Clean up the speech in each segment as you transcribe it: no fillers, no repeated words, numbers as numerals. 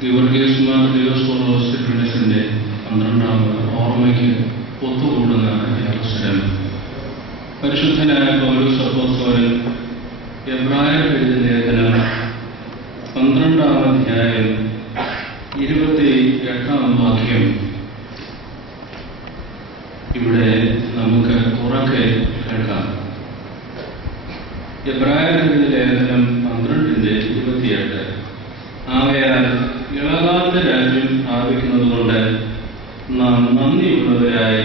ഗീവർഗീസ് മാർ ദിയോസ്കോറോസ് തിരുമേനിയുടെ 12ാമത് ഓർമ്മയ്ക്ക് ഒത്തുകൂടുന്ന ഈ അവസരം പരിശുദ്ധനായ പൗലോസ് അപ്പോസ്തലൻ എബ്രായർക്ക് എഴുതിയ ലേഖനം 12ാം അധ്യായം 28ാം വാക്യം ഇവിടെ നമുക്ക് ഉറക്കെ കേൾക്കാം. എബ്രായർക്ക് എഴുതിയ ലേഖനം 12:28. ആകയാൽ ഇളകാത്ത രാജ്യം സ്ഥാപിക്കുന്നതുകൊണ്ട് നാം നന്ദിയുള്ളവരായി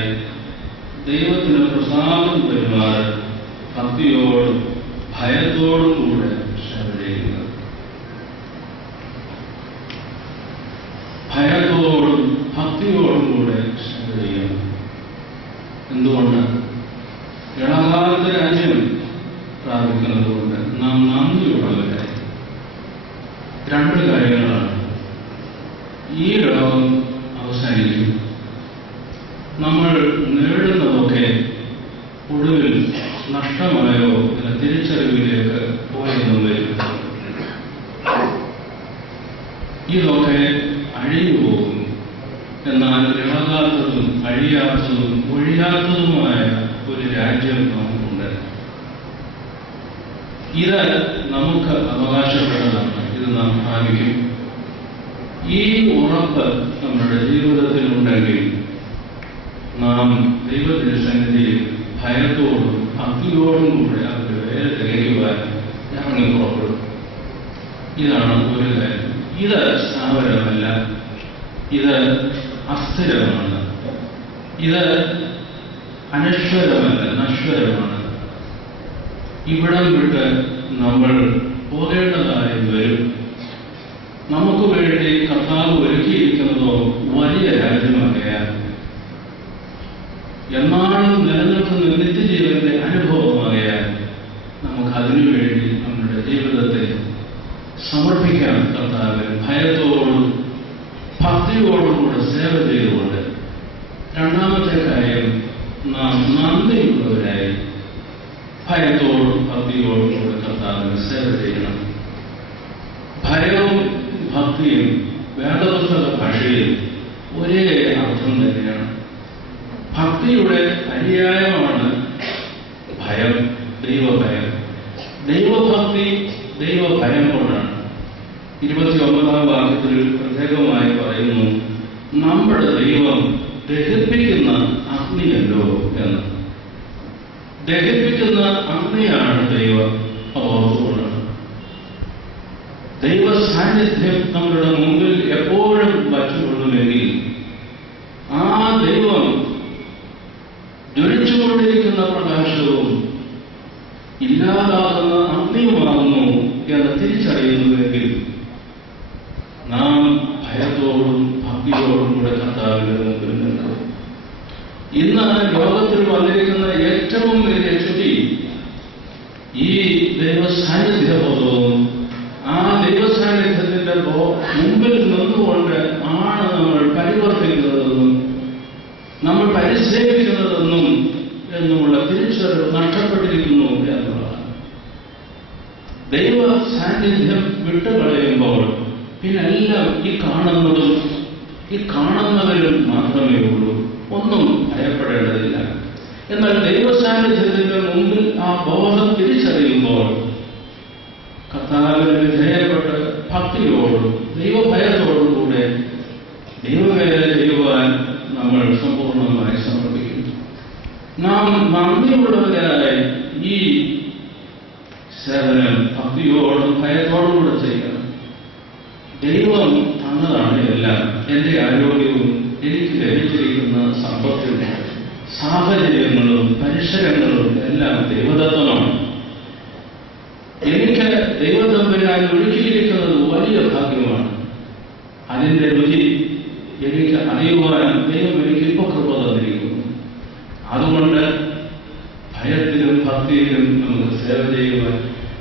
ദൈവത്തിന് പ്രസാദം പെരുമാറ് ഭക്തിയോടും ഭയത്തോടും കൂടെ സേവ ചെയ്യുക. ഭയത്തോടും ഭക്തിയോടും കൂടെ സേവ ചെയ്യുക. എന്തുകൊണ്ട്? ഇളകാത്ത രാജ്യം സ്ഥാപിക്കുന്നതുകൊണ്ട് നാം നന്ദിയുള്ളവരായി. രണ്ട് കാര്യങ്ങളാണ്. ഈ ലോകം അവസാനിക്കും. നമ്മൾ നേടുന്നതൊക്കെ ഒടുവിൽ നഷ്ടമായോ എന്ന തിരിച്ചറിവിലേക്ക് പോയെന്നും വരും. ഇതൊക്കെ അഴിഞ്ഞു പോകും. എന്നാൽ ഇളകാത്തതും അഴിയാത്തതും ഒഴിയാത്തതുമായ ഒരു രാജ്യം നമുക്കുണ്ട്. ഇത് നമുക്ക് അവകാശപ്പെട്ടതാണ്. ഇത് നാം ഭാവിക്കും. ഈ ഉറപ്പ് നമ്മുടെ ജീവിതത്തിൽ ഉണ്ടെങ്കിൽ നാം ദൈവത്തിന്റെ സന്നിധിയിൽ ഭയത്തോടും ഭക്തിയോടും കൂടെ അവരുടെ വേല തികയ്ക്കുവാൻ ഇറങ്ങി പുറപ്പെടും. ഇതാണ് ഒരു കാര്യം. ഇത് സ്ഥാവരമല്ല, ഇത് അസ്ഥിരമാണ്, ഇത് അനശ്വരമല്ല, നശ്വരമാണ്. ഇവിടം വിട്ട് നമ്മൾ പോകേണ്ടതായി വരും. നമുക്ക് വേണ്ടി കർത്താവ് ഒരുക്കിയിരിക്കുന്നതോ വലിയ രാജ്യമാകയാൽ എന്നാളും നിലനിൽക്കുന്ന നിത്യജീവന്റെ അനുഭവമാകയാൽ നമുക്ക് അതിനുവേണ്ടി നമ്മുടെ ജീവിതത്തെ സമർപ്പിക്കാൻ കർത്താവ് ഭയത്തോടും ഭക്തിയോടും കൂടെ സേവ ചെയ്തുകൊണ്ട്. രണ്ടാമത്തെ കാര്യം, നാം നന്ദിയുള്ളവരായി ഭയത്തോടും ഭക്തിയോടും കൂടെ കർത്താവിന് സേവ ചെയ്യണം. ഭയവും ഭക്തിയും വേദപുസ്തക ഭാഷയിൽ ഒരേ അർത്ഥം തന്നെയാണ്. ഭക്തിയുടെ പര്യായമാണ് ഭയം, ദൈവഭയം. ദൈവഭക്തി ദൈവഭയം കൊണ്ടാണ്. 29ാം വാക്യത്തിൽ പ്രത്യേകമായി പറയുന്നു, നമ്മുടെ ദൈവം ദഹിപ്പിക്കുന്ന അഗ്നിയല്ലോ എന്ന്. ദഹിപ്പിക്കുന്ന അഗ്നിയാണ് ദൈവം. ഓർത്തുകൊള്ളണം. ദൈവ സാന്നിധ്യം നമ്മളുടെ മുമ്പിൽ എപ്പോഴും വച്ചുകൊള്ളുമെങ്കിൽ ആ ദൈവം ജ്വലിച്ചുകൊണ്ടിരിക്കുന്ന പ്രകാശവും ഇല്ലാതാകുന്ന അഗ്നിയുമാകുന്നു എന്ന് തിരിച്ചറിയുന്നുവെങ്കിൽ നാം ഭയത്തോടും ഭക്തിയോടും കൂടെ കർത്താവിന്റെ മുമ്പിൽ നിൽക്കും. ഇന്ന് ലോകത്തിൽ വന്നിരിക്കുന്ന ഏറ്റവും വലിയ ചുറ്റി ഈ ദൈവ സാന്നിധ്യബോധവും ആ ദൈവസാന്നിധ്യത്തിന്റെ മുമ്പിൽ നിന്നുകൊണ്ട് ആണ് നമ്മൾ പരിവർത്തിക്കുന്നതെന്നും നമ്മൾ പരിസേവിക്കുന്നതെന്നും എന്നുമുള്ള തിരിച്ചറിവ് നഷ്ടപ്പെട്ടിരിക്കുന്നു എന്നുള്ളതാണ്. ദൈവ സാന്നിധ്യം വിട്ടുകളയുമ്പോൾ പിന്നെല്ലാം ഈ കാണുന്നതും ഈ കാണുന്നവരും മാത്രമേ ഉള്ളൂ. ഒന്നും ഭയപ്പെടേണ്ടതില്ല. എന്നാൽ ദൈവ സാന്നിധ്യത്തിന്റെ മുമ്പിൽ ആ ബോധം തിരിച്ചറിയുമ്പോൾ കർത്താവിന് വിധേയപ്പെട്ട് ഭക്തിയോടും ദൈവഭയത്തോടും കൂടെ ദൈവവേല ചെയ്യുവാൻ നമ്മൾ സമ്പൂർണമായി സമർപ്പിക്കും. നാം നന്ദിയുള്ളവരായി ഈ സേവനം ഭക്തിയോടും ഭയത്തോടും കൂടെ ചെയ്യണം. ദൈവം തന്നതാണ് എല്ലാം. എൻ്റെ ആരോഗ്യവും എനിക്ക് ലഭിച്ചിരിക്കുന്ന സമ്പത്തും സാഹചര്യങ്ങളും പരിസരങ്ങളും എല്ലാം ദൈവദത്തമാണ്. എനിക്ക് ദൈവതമ്പുരാൻ ഒരുക്കിയിരിക്കുന്നത് വലിയ ഭാഗ്യമാണ്. അതിൻ്റെ രുചി എനിക്ക് അറിയുവാൻ ദൈവം എനിക്ക് ഇപ്പോൾ കൃപ തന്നിരിക്കുന്നു. അതുകൊണ്ട് ഭയത്തിലും ഭക്തിയിലും നമുക്ക് സേവ ചെയ്യുവാൻ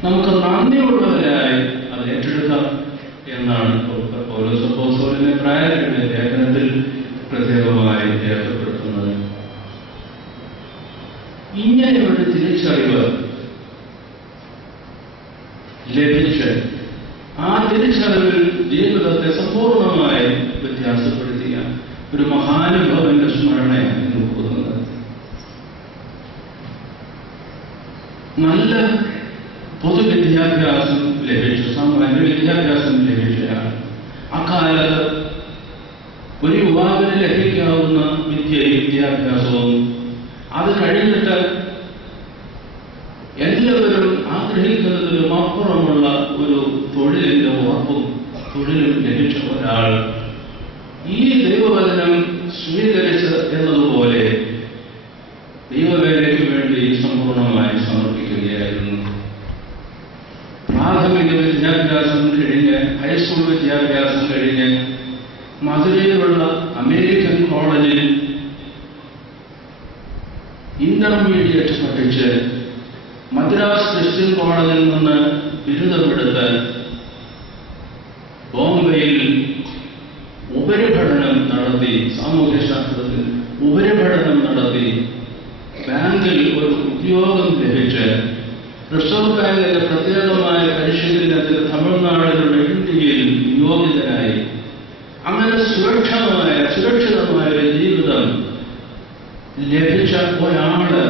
നമുക്ക് നന്ദിയുള്ളവരായി അത് ഏറ്റെടുക്കാം എന്നാണ് പൗലോസ് അപ്പോസ്തലൻ എബ്രായരുടെ ലേഖനത്തിൽ പ്രത്യേകമായി രേഖപ്പെടുത്തുന്നത്. ഇങ്ങനെ ഒരു തിരിച്ചറിവ് ലഭിച്ച് ആ തിരിച്ചറിവിൽ ജീവിതത്തെ സമ്പൂർണമായി വ്യത്യാസപ്പെടുത്തിയ ഒരു മഹാനുഭവന്റെ സ്മരണയാണ് ഇന്ന് പോകുന്നത്. നല്ല പൊതുവിദ്യാഭ്യാസം ലഭിച്ചു, സാമാന്യ വിദ്യാഭ്യാസം ലഭിച്ചയാൾ, അക്കാലത്ത് ഒരു യുവാവിന് ലഭിക്കാവുന്ന വിദ്യാഭ്യാസവും അത് കഴിഞ്ഞിട്ട് എല്ലാവരും ആഗ്രഹിക്കുന്നതിനും അപ്പുറമുള്ള ഒരു തൊഴിലിന്റെ ഉറപ്പും തൊഴിലും ലഭിച്ച ഒരാൾ ഈ ദൈവവചനം സ്വീകരിച്ച് എന്നതുപോലെ ദൈവവേലയ്ക്ക് വേണ്ടി സമ്പൂർണമായി സമർപ്പിക്കുകയായിരുന്നു. പ്രാഥമിക വിദ്യാഭ്യാസം കഴിഞ്ഞ് ഹൈസ്കൂൾ വിദ്യാഭ്യാസം കഴിഞ്ഞ് മധുരയിലുള്ള അമേരിക്കൻ കോളേജിൽ ഇന്റർമീഡിയറ്റ് പഠിച്ച് മദ്രാസ് ക്രിസ്ത്യൻ കോളേജിൽ നിന്ന് ബിരുദമെടുത്ത് ബോംബെയിൽ ഉപരിപഠനം നടത്തി, സാമൂഹ്യശാസ്ത്രത്തിൽ ഉപരിപഠനം നടത്തി ബാങ്കിൽ ഒരു ഉദ്യോഗം ലഭിച്ച് റിസർവ് ബാങ്കിന്റെ പ്രത്യേകമായ പരിശീലനത്തിൽ തമിഴ്നാടിലുള്ള ഇന്ത്യയിൽ നിയോഗിതനായി അങ്ങനെ സുരക്ഷിതമായ ഒരു ജീവിതം ലഭിച്ച ഒരാള്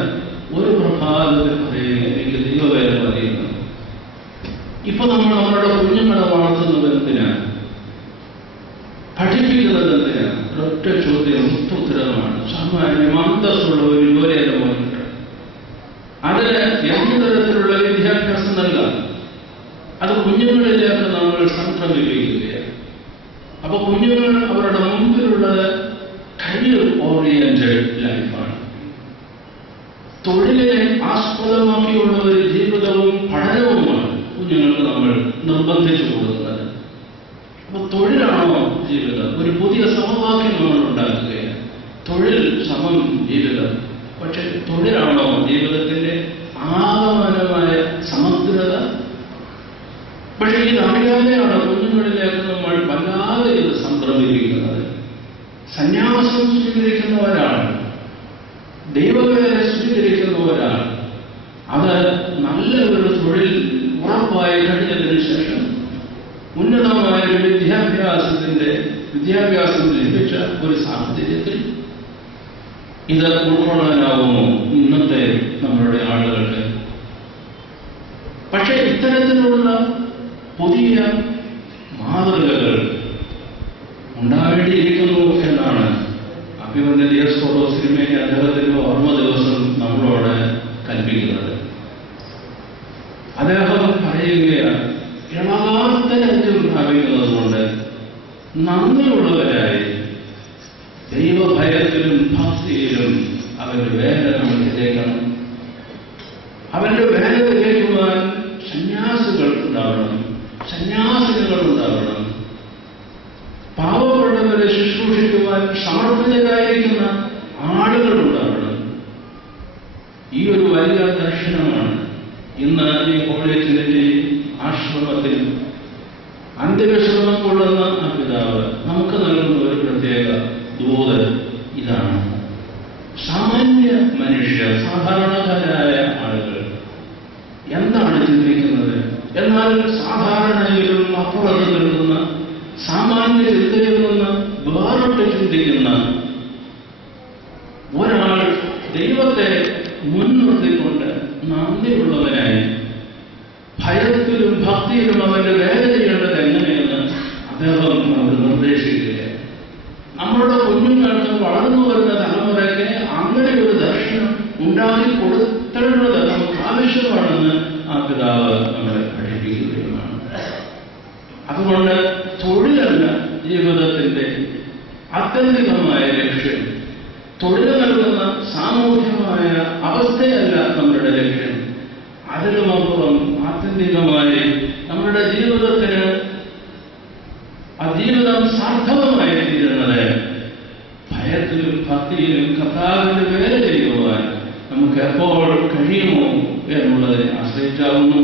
ഒരു പ്രഭാതത്തിൽ പറയുക എനിക്ക് ദൈവവേല പറയുന്നു. ഇപ്പൊ നമ്മൾ നമ്മളുടെ കുഞ്ഞുങ്ങളെ വളർത്തുന്നത് എന്തിനാണ്, പഠിപ്പിക്കുന്നത് എന്തിനാണ്? ഒരൊറ്റ ചോദ്യം ഉത്തരമാണ്. സാമാന്യം അന്തസ്സുള്ള ഒരു ജോലിയുടെ മോനിട്ട് അതിന് എന്ത് തരത്തിലുള്ള വിദ്യാഭ്യാസം നൽകാം? അത് കുഞ്ഞുങ്ങളിലേക്ക് നമ്മൾ സംക്രമിപ്പിക്കുകയാണ്. അപ്പൊ കുഞ്ഞുങ്ങൾ അവരുടെ മുമ്പിലുള്ളത് കരിയർ ഓറിയന്റഡ് ലൈഫാണ്. തൊഴിലിനെ ആസ്പദമാക്കിയുള്ള ഒരു ജീവിതവും പഠനവുമാണ് കുഞ്ഞുങ്ങൾക്ക് നമ്മൾ നിർബന്ധിച്ചു കൊടുക്കുന്നത്. അപ്പൊ തൊഴിലാണോ ജീവിതം? ഒരു പുതിയ സമവാക്യം നമ്മൾ ഉണ്ടാക്കുകയാണ്. തൊഴിൽ സമം ജീവിതം. പക്ഷെ തൊഴിലാണോ ജീവിതത്തിന്റെ ആകമാനമായ സമഗ്രത? പക്ഷെ ഇതറിയാതെയാണ് കുഞ്ഞുങ്ങളിലേക്ക് നമ്മൾ വല്ലാതെ ഇത് സംക്രമിപ്പിക്കുന്നത്. സന്യാസം സ്വീകരിക്കുന്ന ഒരാൾ, ദൈവവേല സ്വീകരിക്കുന്ന ഒരാൾ, അത് നല്ല ഒരു തൊഴിൽ ഉറപ്പായി കഴിഞ്ഞതിന് ശേഷം ഉന്നതമായ ഒരു വിദ്യാഭ്യാസം ലഭിച്ച ഒരു സാഹചര്യത്തിൽ ഇത് ഉൾക്കൊള്ളാനാവുമോ ഇന്നത്തെ നമ്മളുടെ ആളുകൾക്ക്? പക്ഷെ ഇത്തരത്തിലുള്ള പുതിയ മാതൃകകൾ ഉണ്ടാവേണ്ടിയിരിക്കുന്നു എന്നാണ് അഭിമന്യ ദിയസ്കോറോ സിനിമയ്ക്ക് അദ്ദേഹത്തിന്റെ ഓർമ്മ ദിവസം നമ്മളോട് കൽപ്പിക്കുന്നത്. അദ്ദേഹം പറയുകയാണ്, ക്ഷമാർത്ഥ രാജ്യം പ്രാപിക്കുന്നതുകൊണ്ട് നന്ദിയുള്ളവരായി ദൈവഭയത്തിലും ഭക്തിയിലും അവരുടെ വേല നമ്മൾ തിരക്കണം. അവരുടെ വേല തിരക്കുവാൻ സന്യാസികൾ ഉണ്ടാവണം, സന്യാസിനികൾ ഉണ്ടാവണം. പാവപ്പെട്ടവരെ ശുശ്രൂഷിക്കുവാൻ സമർപ്പിതരായിരിക്കുന്ന ആളുകൾ ഉണ്ടാവണം. ഈ ഒരു വലിയ ദർശനമാണ് ഇന്ന് ഈ കോളേജിന്റെ ആശ്രമത്തിൽ അന്ത്യവിശ്രമം കൊള്ളുന്ന ആ പിതാവ് നമുക്ക് നൽകുന്ന ഒരു പ്രത്യേക ദൂത് ഇതാണ്. സാമാന്യ മനുഷ്യർ, സാധാരണക്കാരായ ആളുകൾ എന്താണ് ചിന്തിക്കുന്നത്? എന്നാൽ സാധാരണയിലും അപ്പുറത്ത് നിൽക്കുന്ന സാമാന്യ ചിന്തയിൽ നിന്ന് വേറിട്ട് ചിന്തിക്കുന്ന ഒരാൾ ദൈവത്തെ മുൻനിർത്തിക്കൊണ്ട് നന്ദിയുള്ളവനായി ഭയത്തിലും ഭക്തിയിലും അവന്റെ വേല ചെയ്യേണ്ടത് എങ്ങനെയെന്ന് അദ്ദേഹം അവർ നിർദ്ദേശിക്കുകയാണ്. നമ്മളുടെ കുഞ്ഞുങ്ങൾക്ക് വളർന്നു വരുന്ന തലമുറയ്ക്ക് അങ്ങനെ ഒരു ദർശനം ഉണ്ടാക്കി കൊടുത്തേണ്ടത് നമുക്ക് ആവശ്യമാണെന്ന് ആ പിതാവ് നമ്മളെ പഠിപ്പിക്കുകയുമാണ്. അതുകൊണ്ട് തൊഴിലല്ല ജീവിതത്തിന്റെ ആത്യന്തികമായ ലക്ഷ്യം. തൊഴിൽ നൽകുന്ന സാമൂഹ്യമായ അവസ്ഥയല്ല നമ്മുടെ ലക്ഷ്യം. അതിനുമപ്പുറം ആത്യന്തികമായി നമ്മുടെ ജീവിതത്തിന് ആ ജീവിതം സാർത്ഥകമായി തീരുന്നത് ഭയത്തിലും ഭക്തിയിലും കർത്താവിന്റെ വേല ചെയ്യുവാൻ നമുക്ക് എപ്പോൾ കഴിയുമോ എന്നുള്ളതിനെ ആശ്രയിച്ചാവുന്നു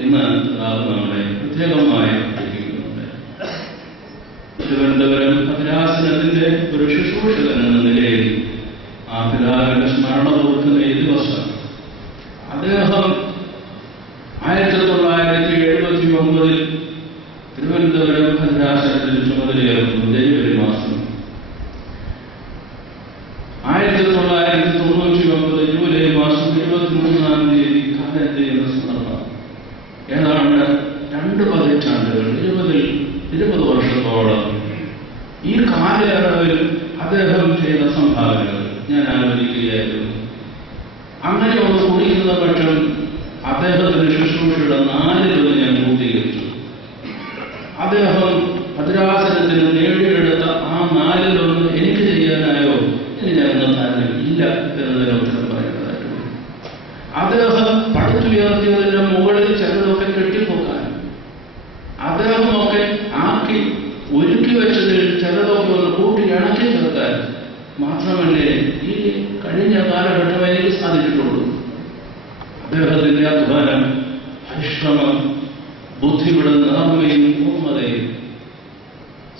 എന്ന് കർത്താവ് നമ്മളെ പ്രത്യേകമായി പഠിപ്പിക്കുന്നുണ്ട്. തിരുവനന്തപുരം ഭദ്രാസനത്തിന്റെ ഒരു ശുശ്രൂഷകൻ എന്ന നിലയിൽ ആ പിതാവിന്റെ സ്മരണ കൊടുക്കുന്ന ഈ ദിവസം അദ്ദേഹം 1979 തിരുവനന്തപുരം ഭദ്രാസനത്തിൽ ചുമതലയേറുന്നു ജനുവരി മാസം. 1999 ജൂലൈ മാസം 23-ാം തീയതി കാലം ചെയ്യുന്ന സന്ദർഭം. ഏതാണ്ട് 2 പതിറ്റാണ്ടുകൾ, 20 വർഷത്തോളം ഈ കാലയളവിൽ അദ്ദേഹം ചെയ്ത സംഭാവനകൾ ഞാൻ ആലോചിക്കുകയായിരുന്നു. അങ്ങനെ ഒന്ന് കുടിക്കുന്ന പക്ഷം അദ്ദേഹത്തിന്റെ ശുശ്രൂഷയുടെ 4 ഞാൻ പൂർത്തീകരിച്ചു. അദ്ദേഹം ഭദ്രാസനത്തിന് നേടിയെടുത്ത ആ 4 എനിക്ക് ചെയ്യാനായോ ഇനി ഞാനൊന്നും താല്പര്യം ഇല്ല എന്നതിന് ഉത്തരം പറയുന്നതായിട്ട്. അദ്ദേഹം പടുത്തുയർത്തിയതിന്റെ മുകളിൽ ചിലതൊക്കെ കെട്ടിപ്പോക്കാൻ, അദ്ദേഹമൊക്കെ ആക്കി ഒരുക്കി വെച്ചതിൽ ചിലതൊക്കെ ഒന്ന് കൂട്ടി ഇണക്കി ചേർക്കാൻ മാത്രമല്ലേ ഈ കഴിഞ്ഞ കാലഘട്ടം എനിക്ക് സാധിച്ചിട്ടുള്ളൂ. അദ്ദേഹത്തിന്റെ അധ്വാനം, പരിശ്രമം, ബുദ്ധിയുടെ നേർമയും പൂർണ്ണതയും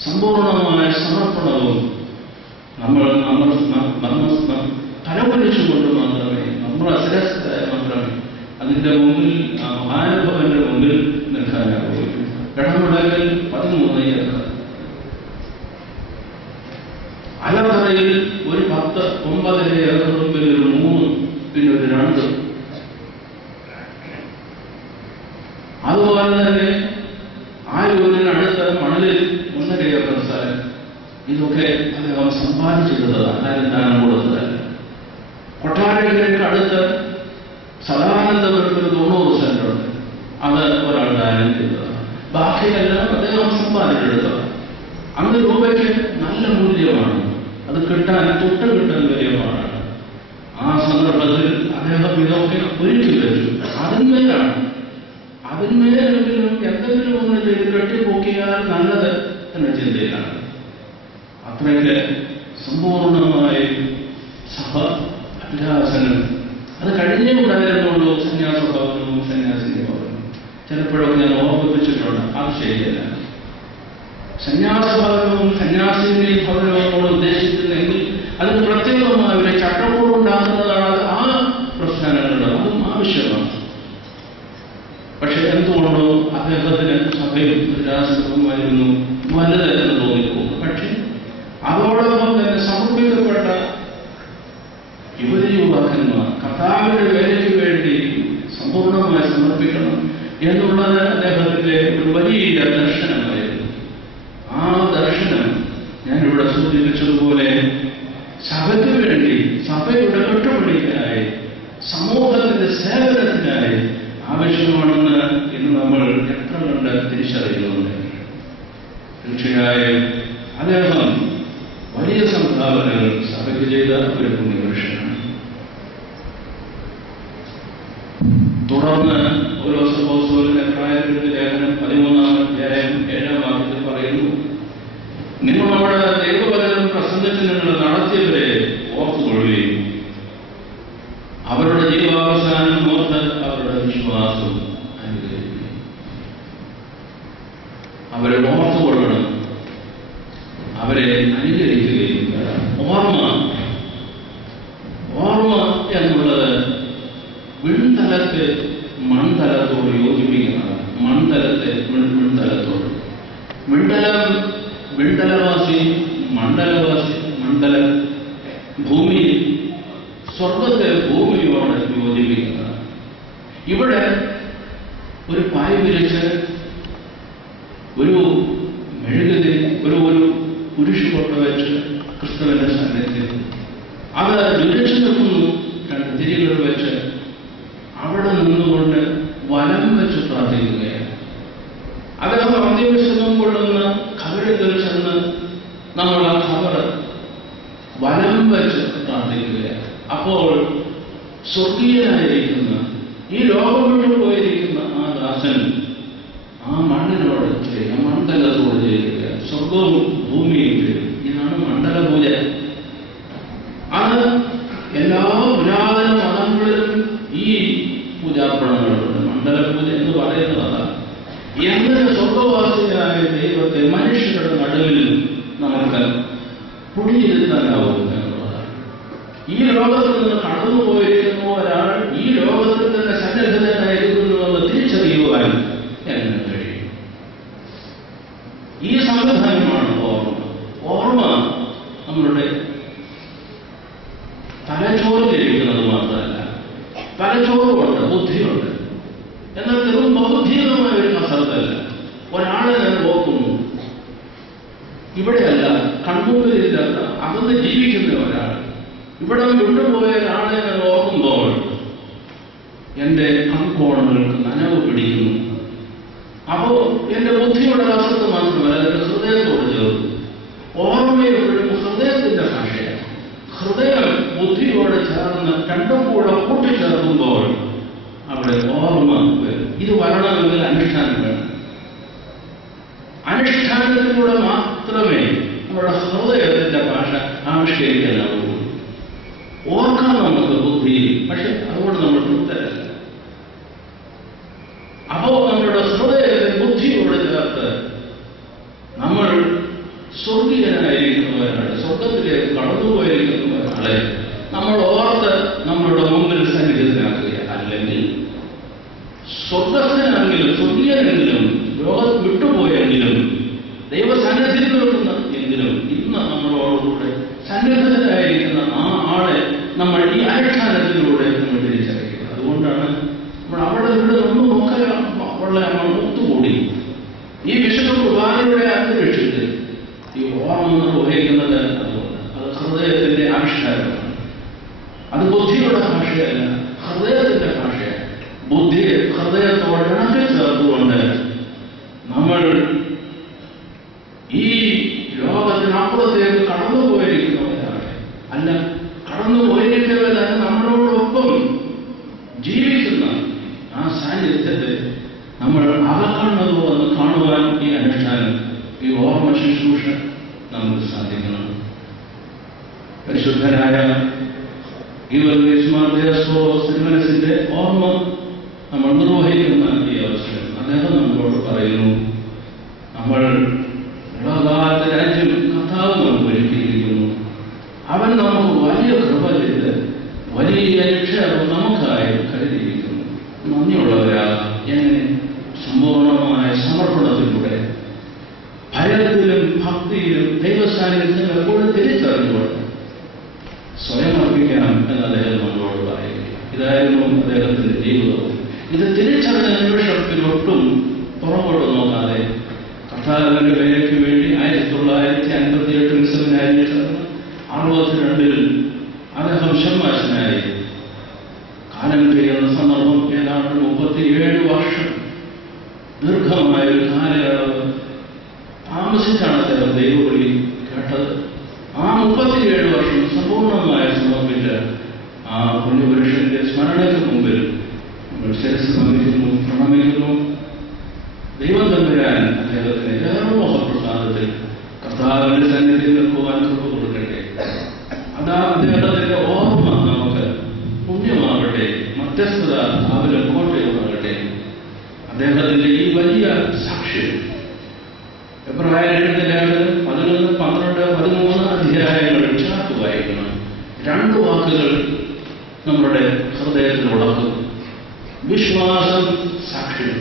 സമ്പൂർണമായ സമർപ്പണവും നമ്മൾ തലപൊലിച്ചുകൊണ്ട് മാത്രമേ, നമ്മൾ അസരസ്ഥരായ മാത്രമേ അതിന്റെ മുമ്പിൽ, ആ മഹാനുഭവന്റെ മുമ്പിൽ നിൽക്കാനാവൂ. ഇടമുടലിൽ 13 ഏക്കർ, അലതറയിൽ ഒരു 10-9 ഏക്കറും, പിന്നെ ഒരു 3, പിന്നെ ഒരു 2. അതുപോലെ തന്നെ ആയൂരിനടുത്ത് മണലിൽ 1.5 ഏക്കർ സ്ഥലം. ഇതൊക്കെ അദ്ദേഹം സമ്പാദിച്ചിരുന്നതാണ്, ആരും ദാനം കൊടുത്തതല്ല. കൊട്ടാരക്കരയ്ക്ക് അടുത്ത് സദാനന്ദപുരത്തിൽ 90 സെന്റുണ്ട്, അത് ഒരാൾ ദാനം ചെയ്തതാണ്. ബാക്കിയെല്ലാം അദ്ദേഹം സമ്പാദിച്ചെടുത്തതാണ്. അന്ന് രൂപയ്ക്ക് നല്ല മൂല്യമാണ്, അത് കിട്ടാൻ കിട്ടാൻ കാര്യമാണ്. ആ സന്ദർഭത്തിൽ അദ്ദേഹം ഇതൊക്കെ ഒരുക്കി വെച്ചു. അതിന്മേലെങ്കിലും എന്തെങ്കിലും ഒന്ന് ചെയ്ത് കെട്ടിപ്പൊക്കിയാൽ നല്ലത് എന്ന ചിന്തയിലാണ്. അത്രയ്ക്ക് സമ്പൂർണമായി സഭ, അഭ്യാസനം അത് കഴിഞ്ഞേ ഉണ്ടായിരുന്നുള്ളൂ. സന്യാസ ഭവനവും സന്യാസിന്റെ ഭവനവും ചിലപ്പോഴൊക്കെ ഞാൻ ഓർമ്മിപ്പിച്ചിട്ടുണ്ട്, അത് ശരിയല്ല. സന്യാസ ഭവനവും സന്യാസിന്റെ ഭവനവും നമ്മൾ ഉദ്ദേശിക്കുന്നെങ്കിൽ അതിന് പ്രത്യേകമായ ഒരു ചട്ടക്കൂടുണ്ടാകുന്നതാണ്. ആ പ്രസ്ഥാനങ്ങളുടെ അതും ആവശ്യമാണ്. പക്ഷെ എന്തുകൊണ്ടോ അദ്ദേഹത്തിന് സഭയും രാഷ്ട്രവുമായിരുന്നു വലുതെന്ന് തോന്നിപ്പോകും. പക്ഷെ അതോടൊപ്പം തന്നെ സമർപ്പിക്കപ്പെട്ട യുവതിയുവാക്കന്മാർ കർത്താവിന്റെ വേലയ്ക്ക് വേണ്ടി സമ്പൂർണമായി സമർപ്പിക്കണം എന്നുള്ളത് അദ്ദേഹത്തിന്റെ ഒരു വലിയ ദർശനമായിരുന്നു. ആ ദർശനം ഞാനിവിടെ സൂചിപ്പിച്ചതുപോലെ സഭയ്ക്ക് വേണ്ടി, സഭയുടെ കെട്ടുപിടിക്കാനായി, സമൂഹത്തിന്റെ സേവനത്തിനായി ആവശ്യമാണെന്ന് ഇന്ന് നമ്മൾ എത്ര കണ്ട് തിരിച്ചറിയുന്നുണ്ട്. തീർച്ചയായും അദ്ദേഹം വലിയ സംഭാവനകൾ സഭയ്ക്ക് ചെയ്ത ഒരു പുണ്യപുരുഷനാണ്. തുടർന്ന് ഓരോ സഹോദരന്റെ പ്രായത്തിന്റെ ലേഖനം 13-ാം അധ്യായം 7-ാം വാക്യത്തിൽ പറയുന്നു, നിങ്ങൾ നമ്മുടെ ദൈവവചനം പ്രസംഗത്തിൽ നിങ്ങൾ നടത്തിയവരെ ഓർത്തുകൊള്ളുകയും അവരുടെ ജീവാവസാനം ഓർത്ത് അവരുടെ വിശ്വാസം അനുഗ്രഹിക്കുകയും. അവരെ ഓർത്തുകൊള്ളണം, അവരെ അനുകരിക്കുകയും. ഓർമ്മ എന്നുള്ളത് വിൺതലത്തെ മൺതലത്തോട് യോജിപ്പിക്കുന്നതാണ്. മൺതലത്തെ വിൺതലത്തോട്, വിണ്ടലവാസി മണ്ഡലം ഭൂമി, സ്വർഗത്തെ ഭൂമിയോട് യോജിപ്പിക്കുന്നതാണ്. ഇവിടെ ഒരു പായ വിരിച്ച് ഒരു മെഴുകുതിരി, ഒരു കുരിശ് കൊണ്ടുവച്ച് ക്രിസ്തുവിന്റെ സാന്നിധ്യം അത് ജ്വലിച്ചു നിൽക്കുന്നു. 2 തിരികൾ വെച്ച് അവിടെ നിന്നുകൊണ്ട് വലം വെച്ച് പ്രാർത്ഥിക്കുകയാണ്. അദ്ദേഹം അന്ത്യവിശ്രമം കൊള്ളുന്ന ഖബറിൽ ചെന്ന് നമ്മൾ ആ ഖബർ വലം വെച്ച് പ്രാർത്ഥിക്കുകയാണ്. അപ്പോൾ സ്വർഗീയനായിരിക്കുന്ന, ഈ ലോകം വിട്ടു പോയിരിക്കുന്ന ആ ദാസൻ ആ മണ്ണിനോട് ചെയ്യുക, മണ്ഡലത്തോട് ചെയ്യുക, സ്വർഗവും ഭൂമിയും ചെയ്യും. ഇതാണ് മണ്ഡലപൂജ. അത് എല്ലാ പുരാതന മതങ്ങളിലും ഈ പൂജാർപ്പണങ്ങളുണ്ട്. മണ്ഡലപൂജ എന്ന് പറയുന്നത് അതാണ്. എങ്ങനെ സ്വർഗവാസിയായ ദൈവത്തെ മനുഷ്യരുടെ നടുവിൽ നമുക്ക് കുടിയിരുത്താനാവും എന്നുള്ളതാണ്. ഈ ലോകത്തിൽ നിന്ന് കടന്നുപോയിരിക്കുന്ന ഒരാൾ ഈ ലോകത്തിൽ തന്നെ സന്നദ്ധനായിരിക്കുന്നു എന്ന് തിരിച്ചറിയുവാൻ എങ്ങനെ കഴിയും? പരമപ്രധാനമാണ് ഓർമ്മ. ഓർമ്മ നമ്മളുടെ തലച്ചോറിലിരിക്കുന്നത് മാത്രമല്ല, തലച്ചോറുമുണ്ട്, ബുദ്ധിയുണ്ട്. എന്നാൽ വെറും ബൗദ്ധികമായ ഒരു കസരത്തല്ല. ഒരാളെ ഞാൻ ഓർക്കുന്നു, ഇവിടെയല്ല, കൺമുമ്പിലില്ലാത്ത അകന്ന് ജീവിക്കുന്ന ഒരാൾ, ഇവിടെ വിട്ടുപോയ ഒരാളെ ഞാൻ ഓർക്കുമ്പോൾ എന്റെ കൺകോണുകൾക്ക് നനവ് പിടിക്കുന്നു. അപ്പോ എന്റെ ബുദ്ധിയുടെ കസരത്ത് മാത്രമല്ല, എന്റെ ഹൃദയത്തോട് ചേർന്നു. ഓർമ്മയെപ്പോഴും ഹൃദയത്തിന്റെ ഭാഷയാണ്. ഹൃദയം ബുദ്ധിയോട് ചേർന്ന് രണ്ടും കൂടെ കൂട്ടിച്ചേർക്കുമ്പോൾ അവിടെ ഓർമ്മ വരും. ഇത് വരണമെങ്കിൽ അനുഷ്ഠാനം വേണം. അനുഷ്ഠാനത്തിലൂടെ മാത്രമേ നമ്മുടെ ഹൃദയത്തിന്റെ ഭാഷ ആവിഷ്കരിക്കാനാവൂ. ഓർക്കാൻ നമുക്ക് ബുദ്ധി, പക്ഷെ അതുകൊണ്ട് നമ്മൾ തൃപ്തരല്ല. അപ്പോ നമ്മുടെ ഹൃദയത്തെ ബുദ്ധിയോട് ചേർത്ത് നമ്മൾ സ്വർഗീയനായിരിക്കുന്നവരാണ്, സ്വർഗത്തിലേക്ക് കടന്നുപോയിരിക്കുന്ന ഒരാളെ നമ്മൾ ഓർത്ത് നമ്മളുടെ മുമ്പിൽ സന്നിഹിതനാക്കുക. അല്ലെങ്കിൽ സ്വർഗസ്ഥനാണെങ്കിലും സ്വർഗീയനെങ്കിലും ലോകം വിട്ടുപോയെങ്കിലും ദൈവസന്നിധിയിൽ നിൽക്കുന്ന എങ്കിലും ഇന്ന് നമ്മളോടുകൂടെ സന്നിഹിതനായിരിക്കുന്ന ആ ആളെ നമ്മൾ ഈ അനുഷ്ഠാനത്തിലൂടെ നമ്മൾ തിരിച്ചറിയുക. അതുകൊണ്ടാണ് നമ്മൾ അവിടെ ഇവിടെ നമ്മൾ നോക്കാൻ ഉള്ള നമ്മൾ ഒത്തുകൂടി ഈ വിശുദ്ധ കുർബാനയുടെ അന്തരീക്ഷത്തിൽ ഈ ഓർമ്മ നിർവഹിക്കുന്നത്. അതുകൊണ്ട് അത് ഹൃദയത്തിന്റെ ആവിഷ്കാരമാണ്. അത് ബുദ്ധിയുടെ ഭാഷയല്ല, ഹൃദയത്തിന്റെ ഭാഷയാണ്. ബുദ്ധിയെ ഹൃദയത്തോടെ ഇണക്കി ചേർത്തുകൊണ്ട് നമ്മൾ ഈ ലോകത്തിനപ്പുറത്തേക്ക് കടന്നുപോയിരിക്കുന്നവരാണ്. അല്ല, കടന്നുപോയിരിക്കുന്നവരാണ് നമ്മളോടൊപ്പം ജീവിക്കുന്ന ആ സാന്നിധ്യത്തെ നമ്മൾ അകക്കണ്ണതുവെന്ന് കാണുവാൻ ഈ അനുഷ്ഠാനം, ഈ ഓർമ്മ ശുശ്രൂഷ നമുക്ക് സാധിക്കണം. പരിശുദ്ധരായ തിരുമനസിന്റെ ഓർമ്മ നമ്മൾ നിർവഹിക്കുന്ന ഈ അവസരം അദ്ദേഹം നമ്മളോട് പറയുന്നു, നമ്മൾ ലോകാത്ത രാജ്യം കർത്താവ് നമുക്ക് ഒരുക്കിയിരിക്കുന്നു. അവൻ നമുക്ക് വലിയ കൃപ ചെയ്ത് വലിയ നിക്ഷേപം നമുക്കായി കരുതിയിരിക്കുന്നു. നന്ദിയുള്ളവരാ എങ്ങനെ സമ്പൂർണമായ സമർപ്പണത്തിലൂടെ ഭയത്തിലും ഭക്തിയിലും ദൈവസാന്നിധ്യം എപ്പോഴും തിരിച്ചറിഞ്ഞുകൊണ്ട് സ്വയം അർപ്പിക്കണം എന്ന് അദ്ദേഹം നമ്മളോട് പറയുക. ഇതായിരുന്നു അദ്ദേഹത്തിന്റെ ജീവിതവും. ഇത് തിരിച്ചറിഞ്ഞ നിമിഷത്തിലൊട്ടും പുറകോട്ട് നോക്കാതെ കർത്താവിന്റെ വേലയ്ക്ക് വേണ്ടി 1958 സെമിനാരിയിൽ ചേർന്ന് 62 അദ്ദേഹം ഷമ്മാശനായി. കാലം കഴിയുന്ന സന്ദർഭം ഏതാണ്ട് 37 വർഷം ദീർഘമായ ഒരു കാലയളവ് താമസിച്ചാണ് അദ്ദേഹം ദൈവവിളി കേട്ടത്. ആ 37 വർഷം സമ്പൂർണമായി സമർപ്പിച്ച ആ പുണ്യപുരുഷന്റെ സ്മരണയ്ക്ക് മുമ്പിൽ നമ്മൾ ശിരസ്സ് നമിക്കുന്നു, പ്രണമിക്കുന്നു. ദൈവം തമ്പുരാൻ അദ്ദേഹത്തിന് ഏറെ മോഹപ്രസാദത്തിൽ കർത്താവിന്റെ സന്നിധിയിൽ നിൽക്കുവാൻ കൃപ കൊടുക്കട്ടെ. അതാ അദ്ദേഹത്തിന്റെ ഓർമ്മ നമുക്ക് പുണ്യമാകട്ടെ, മധ്യസ്ഥത അവരും കോട്ടയുമാകട്ടെ. അദ്ദേഹത്തിന്റെ ഈ വലിയ സാക്ഷ്യം എബ്രായരുടെ ലേഖനം 11, 12, 13 അധ്യായങ്ങൾ ചേർത്ത് വായിക്കണം. 2 വാക്കുകൾ നമ്മുടെ ഹൃദയത്തിൽ ഉളക്കും. വിശ്വാസം, സാക്ഷ്യം.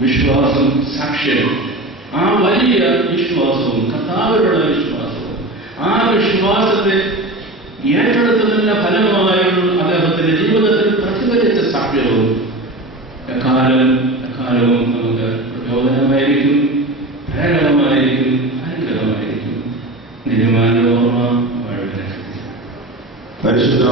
വിശ്വാസം, സാക്ഷ്യം. ആ വലിയ വിശ്വാസവും കർത്താവിലുള്ള വിശ്വാസവും ആ വിശ്വാസത്തെ ഏറ്റെടുത്തതിന്റെ ഫലമായുള്ള അദ്ദേഹത്തിന്റെ ജീവിതത്തിൽ പ്രതിഫലിച്ച സാക്ഷ്യവും എക്കാലവും നമുക്ക് പ്രചോദനമായിരിക്കും, പ്രേരകമായിരിക്കും, അനുഗ്രഹമായിരിക്കും. നിരുമാന ഓർമ്മ പരിശുദ്ധ